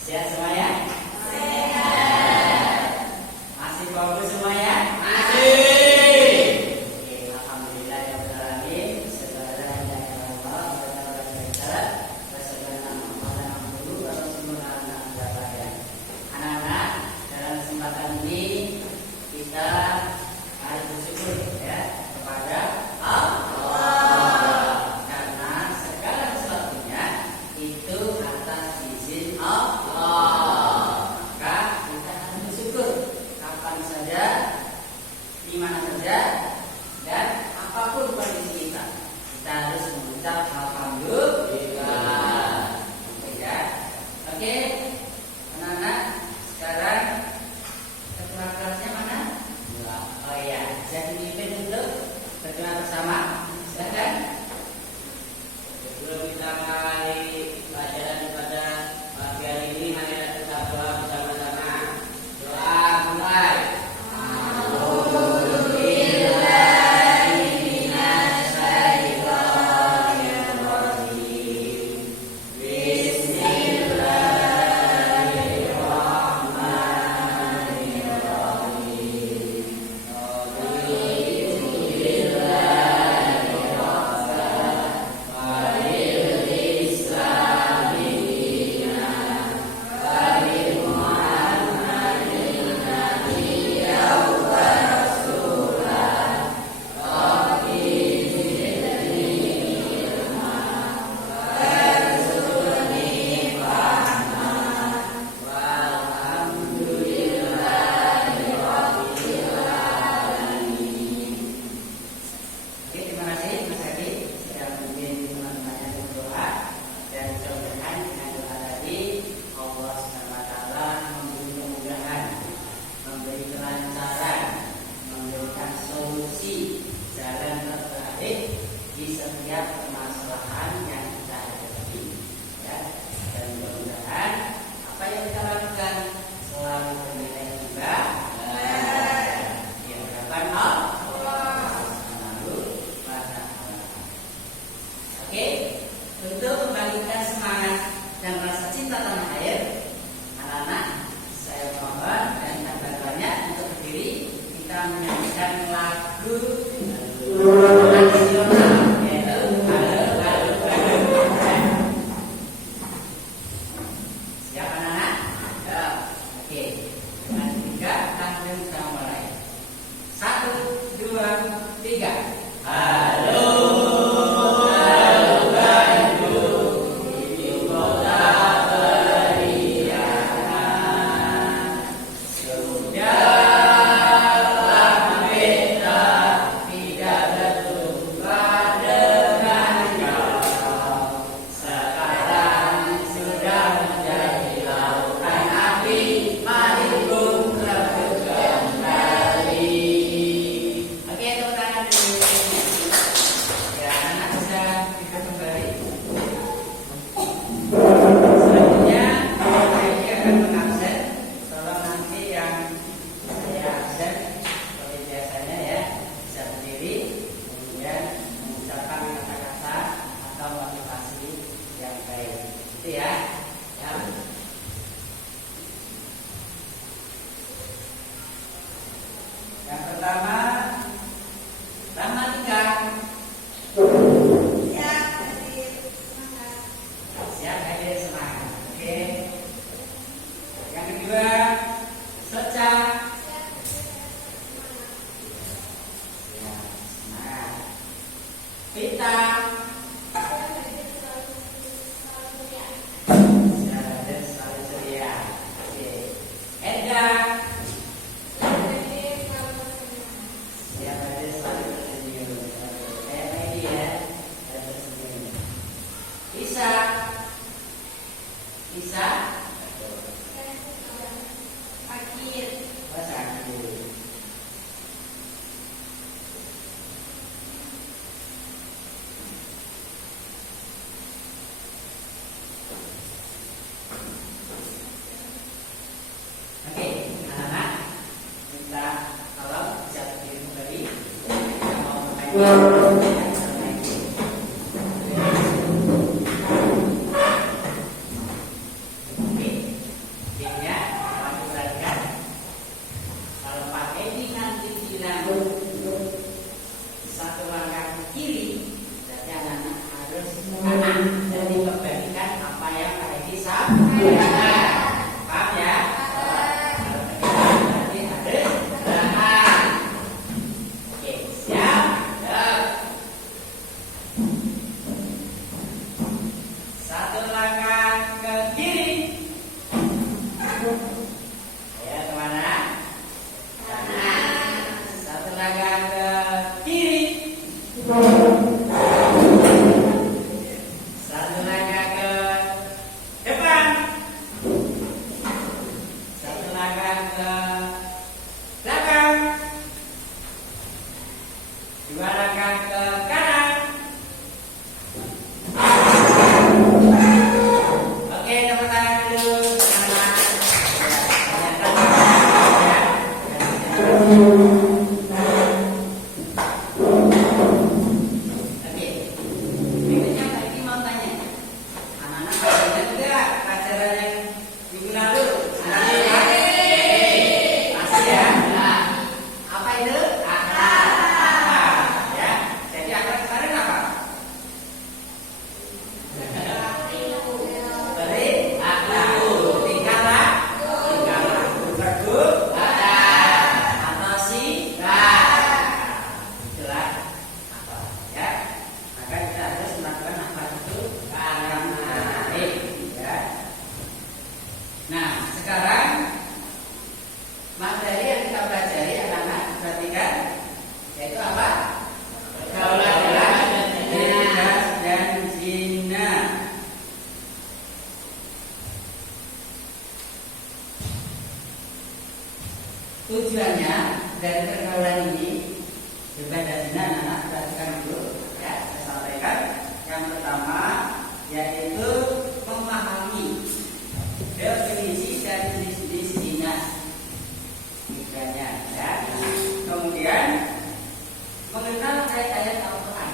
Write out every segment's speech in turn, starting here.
Sehat semuanya? Masih bagus semuanya? Oke, alhamdulillah ya Rabbil alamin. Segala yang Allah, anak-anak, dalam kesempatan ini kita harus bersyukur ya kepada Allah, karena segala sesuatunya itu atas izin Allah. Maka kita harus bersyukur kapan saja, di mana saja, dan apapun kondisi kita. Kita harus mengucap alhamdulillah. Ya. Oke, anak-anak, sekarang ketua kelasnya mana? Oh iya, jadi dipimpin untuk berdoa bersama. Silakan. Sebelum kita mulai pelajaran pada pagi hari ini, mari kita berdoa bersama-sama. Doa mulai. Oke, terima kasih Mas Hadi sudah memimpin teman-temannya berdoa, dan mudah-mudahan dengan doa tadi Allah SWT memberi kemudahan, memberi kelancaran, memberikan solusi jalan terbaik di setiap permasalahan yang kita hadapi. Ya, dan mudah-mudahan apa yang kita lakukan selalu bernilai juga di hadapan Allah. Oke, untuk kembalikan semangat dan rasa cinta tanah air, anak-anak, saya mohon dan tambah banyak untuk berdiri, kita menyanyikan lagu nasional, yaitu Halo Halo Bandung. Siap anak-anak? Ya. Oke, dengan tiga langsung kita mulai. 1, 2, 3. Halo. Oke, tepuk tangan dulu. Ya, anak bisa duduk kembali. Selanjutnya, saya akan mengabsen. Tolong nanti yang saya absen seperti biasanya ya, bisa berdiri, kemudian mengucapkan kata-kata atau motivasi yang baik. Itu ya. Ya. Yang pertama, Rahmatika. Siap, hadir semangat. Oke. Yang kedua, Soca. Siap, semangat. Vita. Siap, hadir selalu ceria. Oke. Edga. Siap, hadir selalu tersenyum. Lagi ya, tersenyum. Isa. Isa. Oh, sakit. Oke, anak-anak, minta tolong bisa berdiri kembali. Kita mau mulai. Oke, Tujuannya dari pergaulan ini bebas dari zina, anak perhatikan dulu ya, saya sampaikan. Yang pertama yaitu memahami definisi dan jenis-jenis zina. Tujuannya ya. Kemudian mengenal ayat-ayat Al-Quran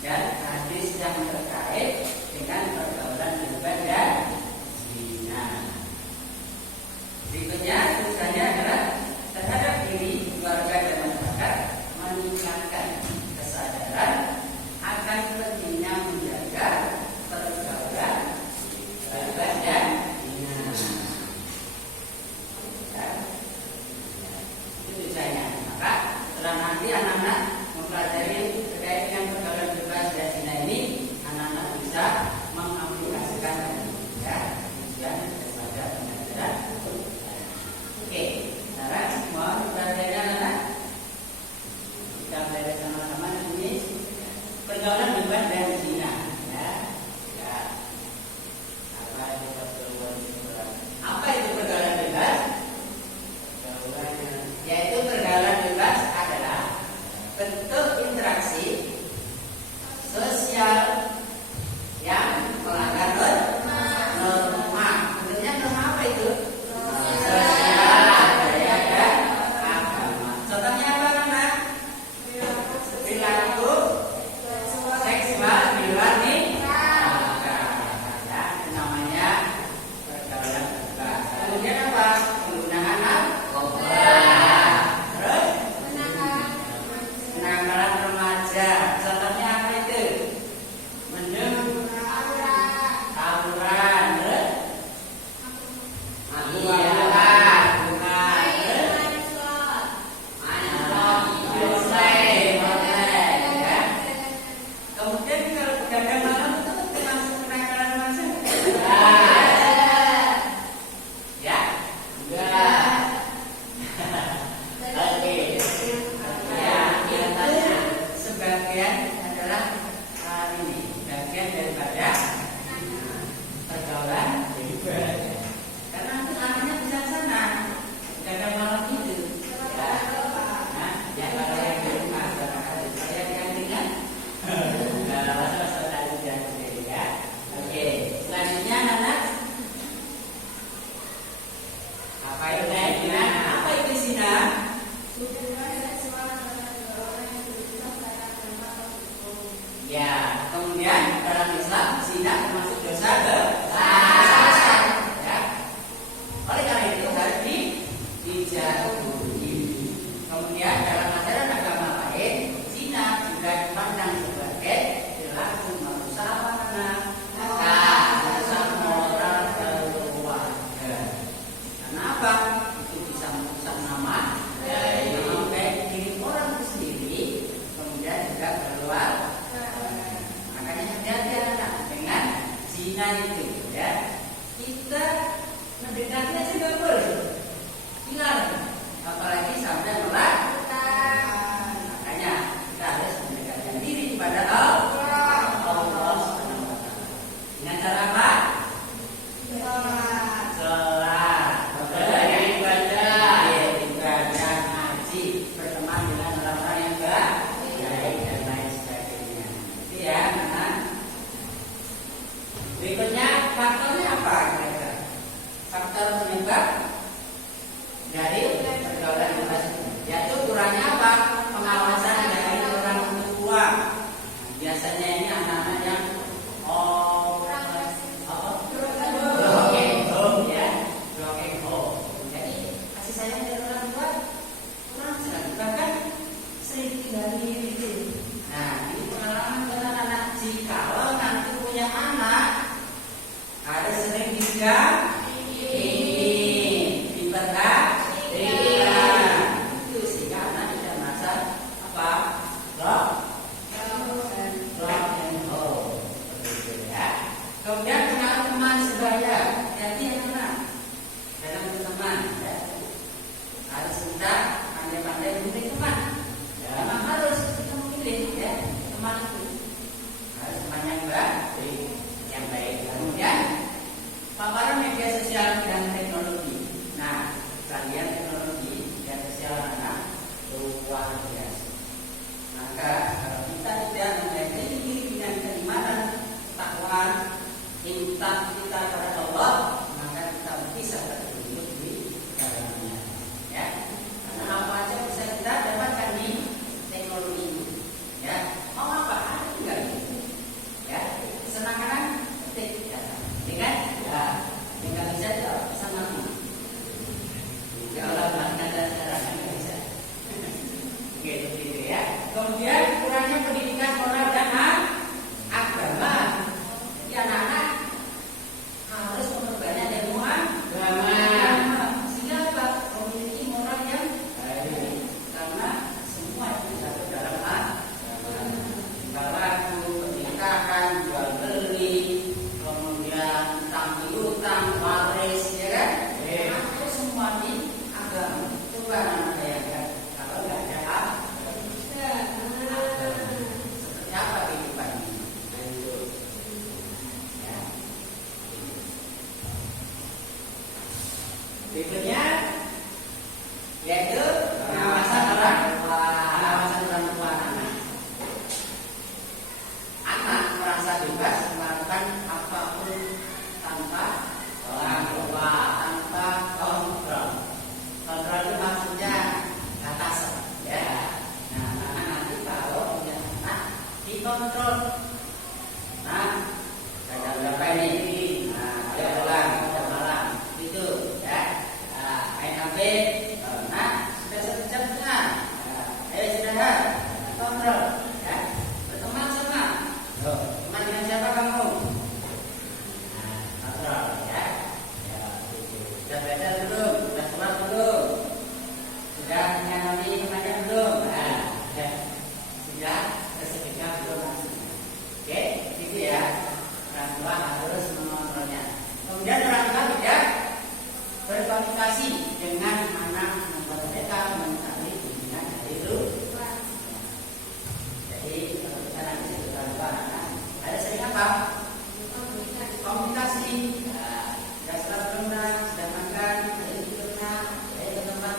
dan hadis yang terkait dengan pergaulan bebas dan zina. Berikutnya tujuannya adalah terhadap diri, keluarga dan masyarakat meningkatkan kesadaran akan pentingnya menjaga pergaulan bebas dan zina. Itu tujuannya. Maka setelah nanti anak-anak mempelajari terkait dengan pergaulan bebas dan zina ini, anak-anak bisa mengaplikasikan ya tujuan kepada pengajaran. Oke, sekarang semua perhatiannya anak. Kita belajar sama-sama ini pergaulan bebas dan zina. Ya, ya. Apa itu pergaulan bebas? Yaitu pergaulan bebas adalah bentuk interaksi sosial yang melanggar norma. Bentuknya norma apa itu? Sosial, budaya dan agama. Contohnya apa, anak? Perilaku seksual di luar nikah. Ya, itu namanya pergaulan bebas. Kemudian apa? Penggunaan narkoba. Terus kenakalan remaja. Contohnya apa itu? Mendem, tawuran, terus kemudian kalau begadang malam itu termasuk kenakalan remaja? Ya? Enggak. Oke. Ya, itu sebagian adalah ini bagian daripada pergaulan bebas. Karena itu anaknya bisa sana begadang malam itu. Ya. Nah, ya kalau yang di rumah barangkali saya yang ringan. Oke, selanjutnya anak. Apa itu zina? Apa itu zina? Ya, kemudian dalam Islam zina termasuk dosa besar. Ya. Oleh karena itu harus dijauhi. Kemudian dalam ajaran agama lain, zina juga dipandang sebagai perilaku merusak merusak moral keluarga. Kenapa? Itu bisa merusak nama baik diri orang itu sendiri, kemudian juga keluar. Makanya hati-hati anak dengan zina itu ya. Kita mendekatnya sih nggak boleh, hilang, apalagi sampai melakukan. Makanya kita harus mendekatkan diri kepada Allah Subhanahu wa Ta'ala. Dengan cara apa? Sholat, ibadah, ngaji, berteman dengan orang-orang yang baik dan lain sebagainya. Itu ya, anak. Berikutnya faktornya apa kira-kira? Faktor penyebab dari pergaulan bebas ini, yaitu kurangnya apa? Pengawasan dari orang tua. Biasanya ini anak-anak yang broken home ya, broken home. Jadi kasih sayang dari orang tua kurang sekali, bahkan sering tinggali itu. Nah, ini pengalaman buat anak-anak. Jikalau nanti punya anak harus sering diperhatikan. Itu sehingga anak tidak merasa apa? Block and hold. Begitu ya. Kemudian kenal teman sebaya. Jadi yang mana? Dalam berteman ya. Harus kita pandai-pandai memilih teman. Ya, memang harus kita memilih ya teman itu. Harus teman yang baik. Kemudian paparan media tangki utang, waris, ya kan? Itu semua di agama. Coba anak bayangkan kalau nggak ada agama, seperti apa kehidupan ini? Ya. Berikutnya yaitu pengawasan orang tua. Anak merasa bebas melakukan apapun tanpa orang tua, tanpa kontrol. Kontrol itu maksudnya batasan, ya. Nah, anak nanti kalau punya anak dikontrol. Nah, saya berapa ini? Nah, ayo pulang, udah malam, gitu, ya. Nah, main HP. Nah, sudah sejam setengah. Ayo istirahat, kontrol, ya. Berteman sama. Teman dengan siapa kamu? Nah, kontrol, ya. Sudah belajar belum? Sudah sholat belum? Sudah mengenali temannya belum? Nah, sudah bersedekah belum? Oke, gitu ya. Orang tua harus mengontrolnya. Kemudian orang tua juga berkomunikasi dengan anak mereka mencari bimbingan dari luar. Jadi kalau kita nanti sebagai orang tua anak ada sering apa? Komunikasi. Sudah sholat belum? Sudah makan? Sudah tidur? Ayo ke tempat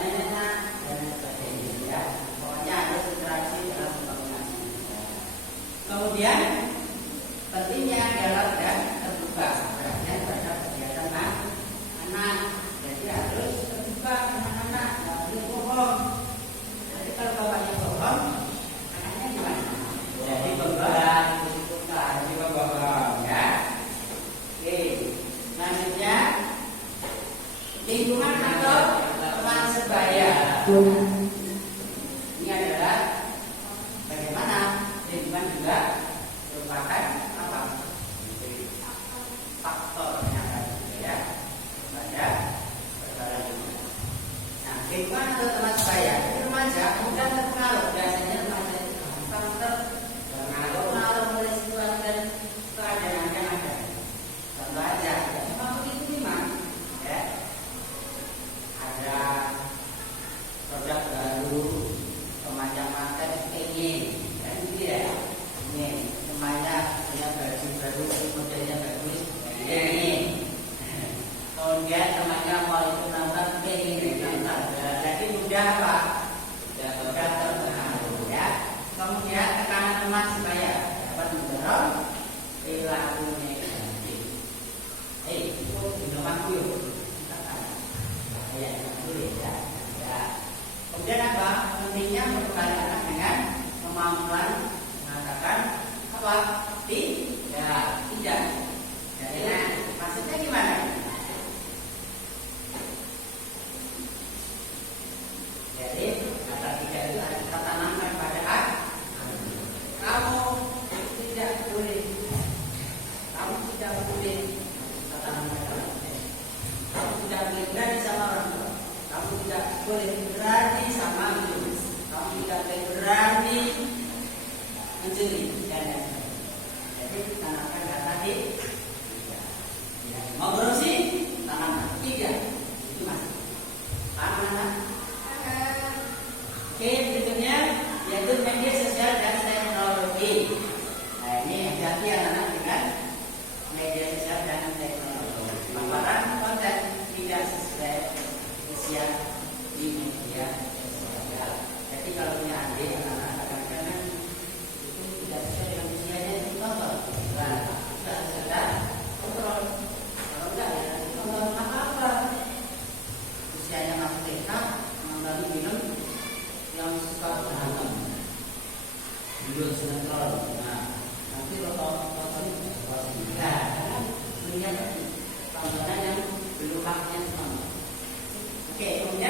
neneknya dan sebagainya. Ya, pokoknya harus interaksi dalam komunikasi. Kemudian pentingnya dialog dan terbuka terhadap kegiatan anak. Jadi harus terbuka dengan anak, nggak boleh bohong. Jadi kalau bapaknya bohong, anaknya gimana? Jadi pembohong, jadi pembohong, ya. Oke, selanjutnya lingkungan atau teman sebaya. Ini adalah bagaimana lingkungan juga merupakan apa? Faktor penyangga ya pada perkara ini. Nah, lingkungan atau teman sebaya itu remaja mudah terpengaruh. Biasanya remaja itu terpengaruh oleh situasi dan keadaan yang ada. Contoh aja, ya cuma begitu memang, ya. Ada produk baru, macam-macam ingin, kan gitu ya. Ingin, semuanya punya baju baru, modelnya bagus, ingin. Kemudian temannya mau itu nonton, ingin nonton. Jadi mudah apa? Mudah terpengaruh, ya. Kemudian tekanan teman supaya dapat mendorong perilaku negatif. Itu minuman yuk. Ya, ya. Kemudian apa? Pentingnya membekali anak dengan kemampuan mengatakan apa? Tidak. Jadi, maksudnya gimana? Jadi kata tidak itu kita tanamkan pada kamu tidak boleh. Kamu tidak boleh. Kita tanamkan. Kamu tidak boleh berani sama orang tua. Kamu tidak boleh berani sama ibu. Kamu tidak boleh berani mencuri dan lain-lain. Jadi tanamkan kata tidak. Mau berusi tanamkan tidak. Itu mas. Tanamkan. Oke, berikutnya yaitu media sosial dan teknologi. Nah, ini hati-hati anak-anak dengan media sosial dan teknologi. Paparan konten tidak sesuai usia di media sosial. Jadi kalau punya adik anak-anak kadang-kadang itu tidak sesuai dengan usianya itu tonton. Nah, kita harus ada kontrol. Kalau enggak ya tonton apa-apa. Usianya masih TK, menonton film yang suka berantem, video sinetron. Nah, nanti tonton itu enggak, karena punya tontonan yang belum haknya tonton. Oke, kemudian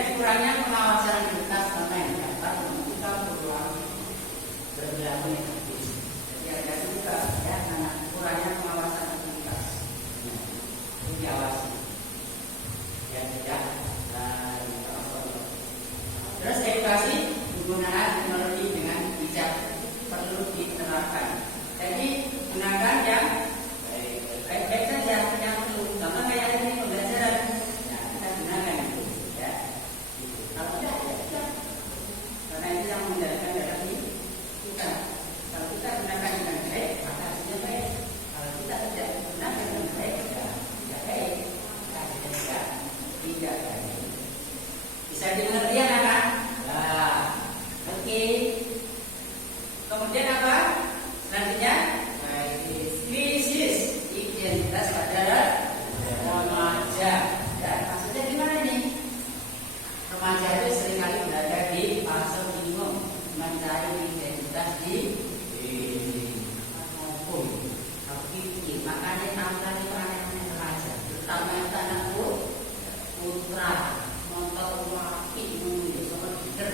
surah motor wapi mungkin sama gider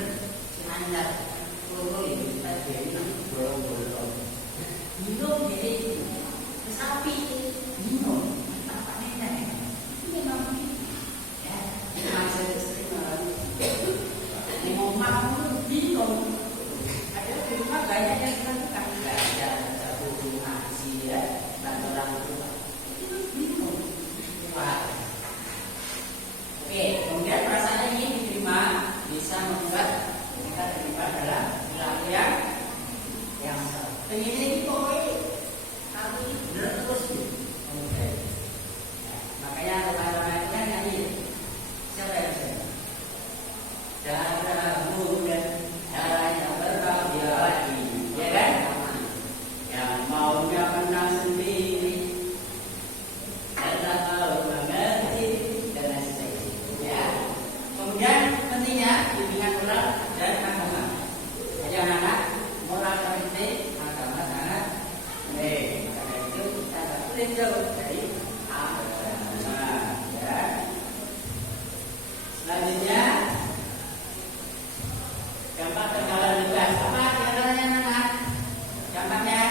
si anyar loro ini kita jadi bolong-bolong minum jadi sapi minum apa nih ini memang ya memang saya sering orang ini mau minum ada di rumah banyak yang dilakukan belajar buku ngaji ya dan orang tua itu minum kuat. Oke, kemudian perasaannya ini diterima bisa membuat kita terlibat dalam perilaku yang salah. Pengen ini pokoknya kami benar terus gitu. Oke. Ya, makanya teman-teman itu kan nyanyi. Siapa yang bisa? Daramu dan hanya berbagi lagi, ya kan? Yang maunya menang sendiri, dan tak tahu mengerti dan lain sebagainya. Ya. Kemudian pentingnya bimbingan moral dan agama. Jadi anak-anak moral politik agama sangat penting. Karena itu kita tidak boleh jauh dari agama. Ya. Selanjutnya dampak terkala bebas. Apa diantaranya anak-anak? Dampaknya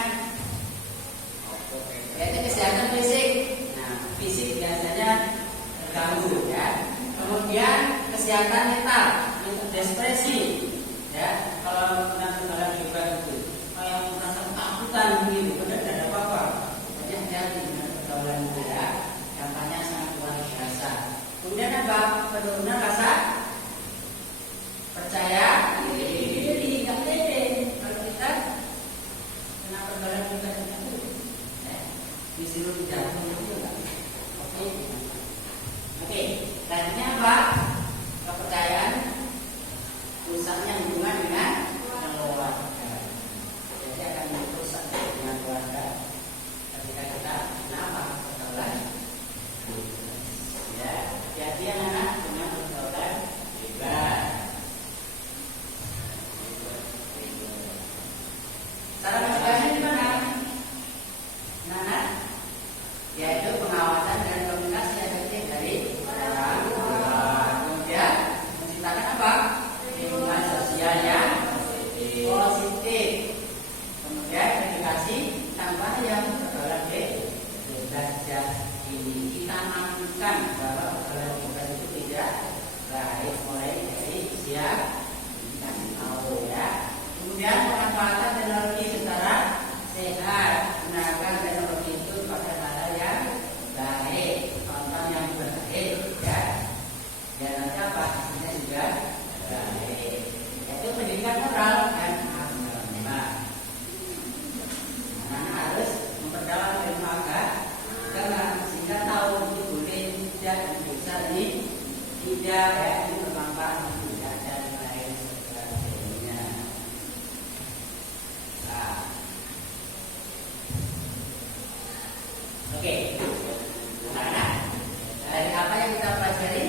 yaitu kesehatan fisik. Nah, fisik biasanya terganggu ya. Kemudian kesehatan mental, depresi ya. Kalau terkala bebas itu kayak merasa ketakutan begitu, padahal tidak ada apa-apa. Hati-hati dengan pergaulan itu ya. Dampaknya sangat luar biasa. Kemudian apa? Penurunan rasa percaya diri, nggak pede. Kalau kita kena pergaulan kita itu, ya, disuruh jatuh itu nggak. Oke. Selanjutnya apa? Kepercayaan, rusaknya hubungan dengan keluarga. Jadi akan merusak dengan keluarga ketika kita kenapa pergaulan. Ya, jadi anak-anak dengan pergaulan bebas. Cara mencegahnya di mana? Nah, yaitu pengawasan dan komunikasi efektif dari orang tua. Kemudian menciptakan apa? Lingkungan sosial yang positif. Kemudian edukasi tanpa yang pergaulan bebas ini kita mampukan bahwa pergaulan bebas itu tidak baik mulai dari usia kita tahu ya. Kemudian pemanfaatan teknologi secara sehat, gunakan teknologi itu pada hal yang baik, contoh yang baik ya. Dan nanti apa? Hasilnya juga baik. Yaitu pendidikan moral dan agama. Anak harus memperdalam ilmu agama sehingga tahu itu boleh tidak bisa ini tidak ya ini bermanfaat tidak dan lain sebagainya. Nah. Oke, anak-anak, dari apa yang kita pelajari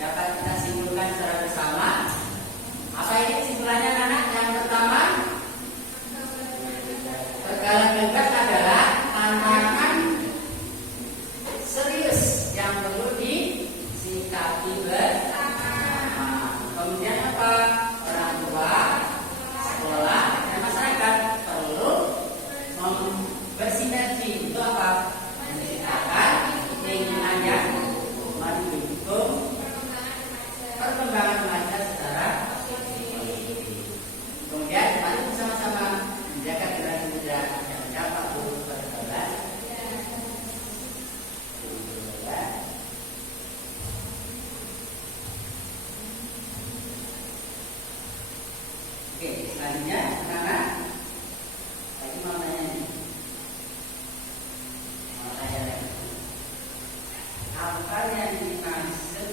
dapat kita simpulkan secara bersama. Apa ini kesimpulannya anak-anak? Yang pertama, pergaulan bebas adalah tantangan serius yang perlu disikapi bersama. Kemudian apa? Orang tua, sekolah, dan masyarakat perlu bersinergi untuk apa? Menciptakan lingkungan yang mendukung perkembangan remaja secara positif. Kemudian mari bersama-sama menjaga generasi muda yang dapat buruk pergaulan. Oke, selanjutnya karena saya mau tanya nih. Apa yang dimaksud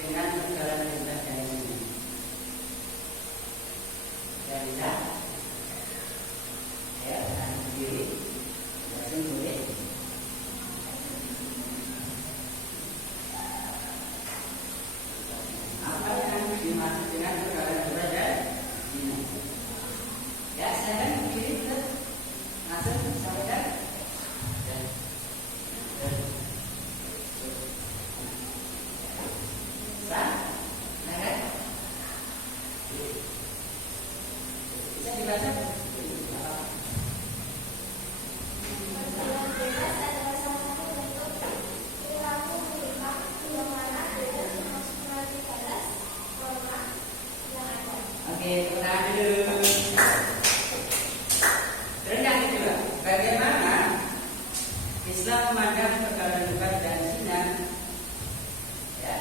dengan pergaulan bebas dari ini? Ya bisa, ya tahan sendiri, langsung boleh. Apa yang dimaksud dengan pergaulan bebas dari ini? Ya saya kan sendiri terus langsung sampaikan. memandang pergaulan bebas dan zina, ya,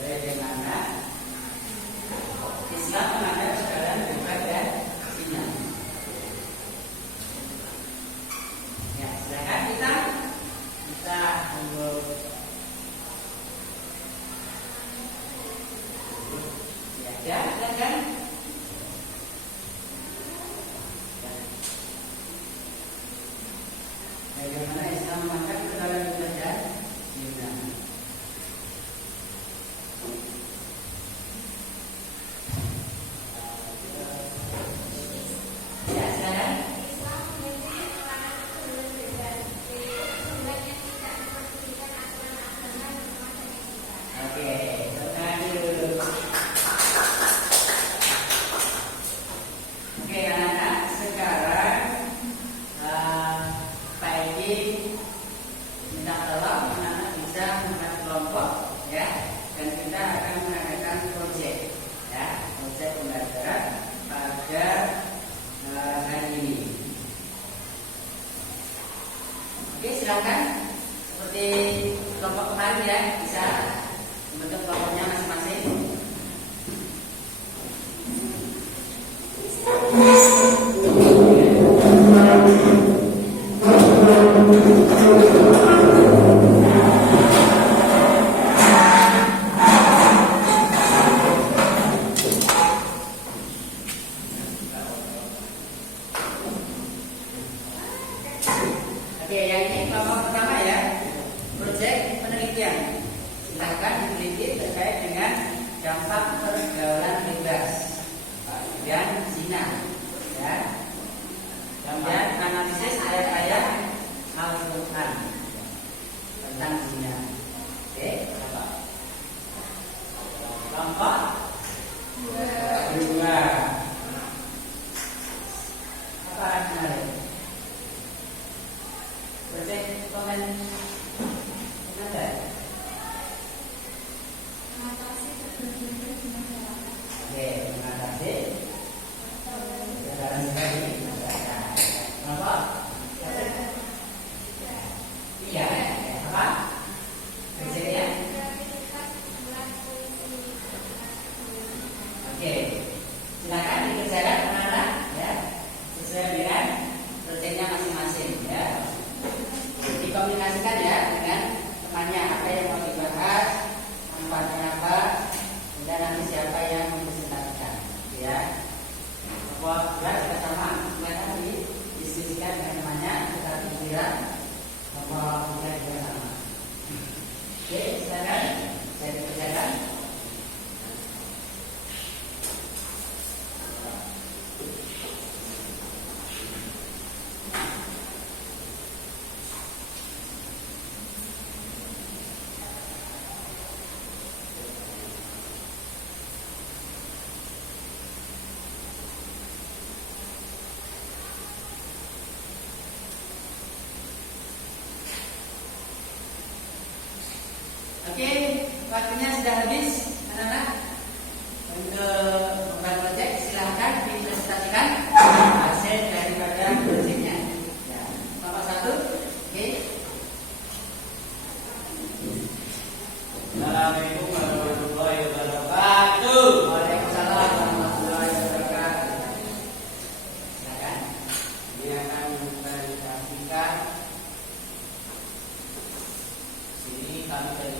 bagaimana Islam memandang pergaulan bebas dan zina. Ya, silakan kita ya, silakan. Bagaimana Islam memandang pergaulan bebas dan zina? Ya, silakan. Oke, lanjut. Oke, anak-anak, sekarang Pak Edi minta tolong anak-anak bisa membuat kelompok, ya, dan kita akan mengadakan proyek, ya, proyek pembelajaran pada hari ini. Oke, silakan seperti kelompok kemarin, ya, bisa membentuk kelompoknya masing-masing. Oke, yang ini kelompok pertama, ya, proyek penelitian. Silakan diteliti terkait dengan dampak pergaulan bebas dan zina, ya. Kemudian analisis ayat-ayat Al-Quran tentang zina. Oke, apa? Kelompok dua. Apa artinya? Proyek komen ada? Oke, terima kasih. Saudara sekali, apa? Iya, apa? Proyeknya? Oke, silakan dikerjakan anak-anak, ya, sesuai dengan proyeknya masing-masing, ya. Dikomunikasikan, ya, dengan temannya apa yang mau dibahas, manfaatnya apa, dan nanti siapa yang mempresentasikan, ya. Bahwa kita sama, kita didiskusikan dengan temannya, kita pikiran bahwa kita juga sama. Oke, silakan saya dikerjakan. Oke, waktunya sudah habis, anak-anak. Untuk membuat proyek, silahkan dipresentasikan hasil daripada proyeknya. Ya, nomor 1, oke. Assalamualaikum warahmatullahi wabarakatuh. Waalaikumsalam warahmatullahi wabarakatuh. Silakan. Ini akan mempresentasikan. Sini kami dari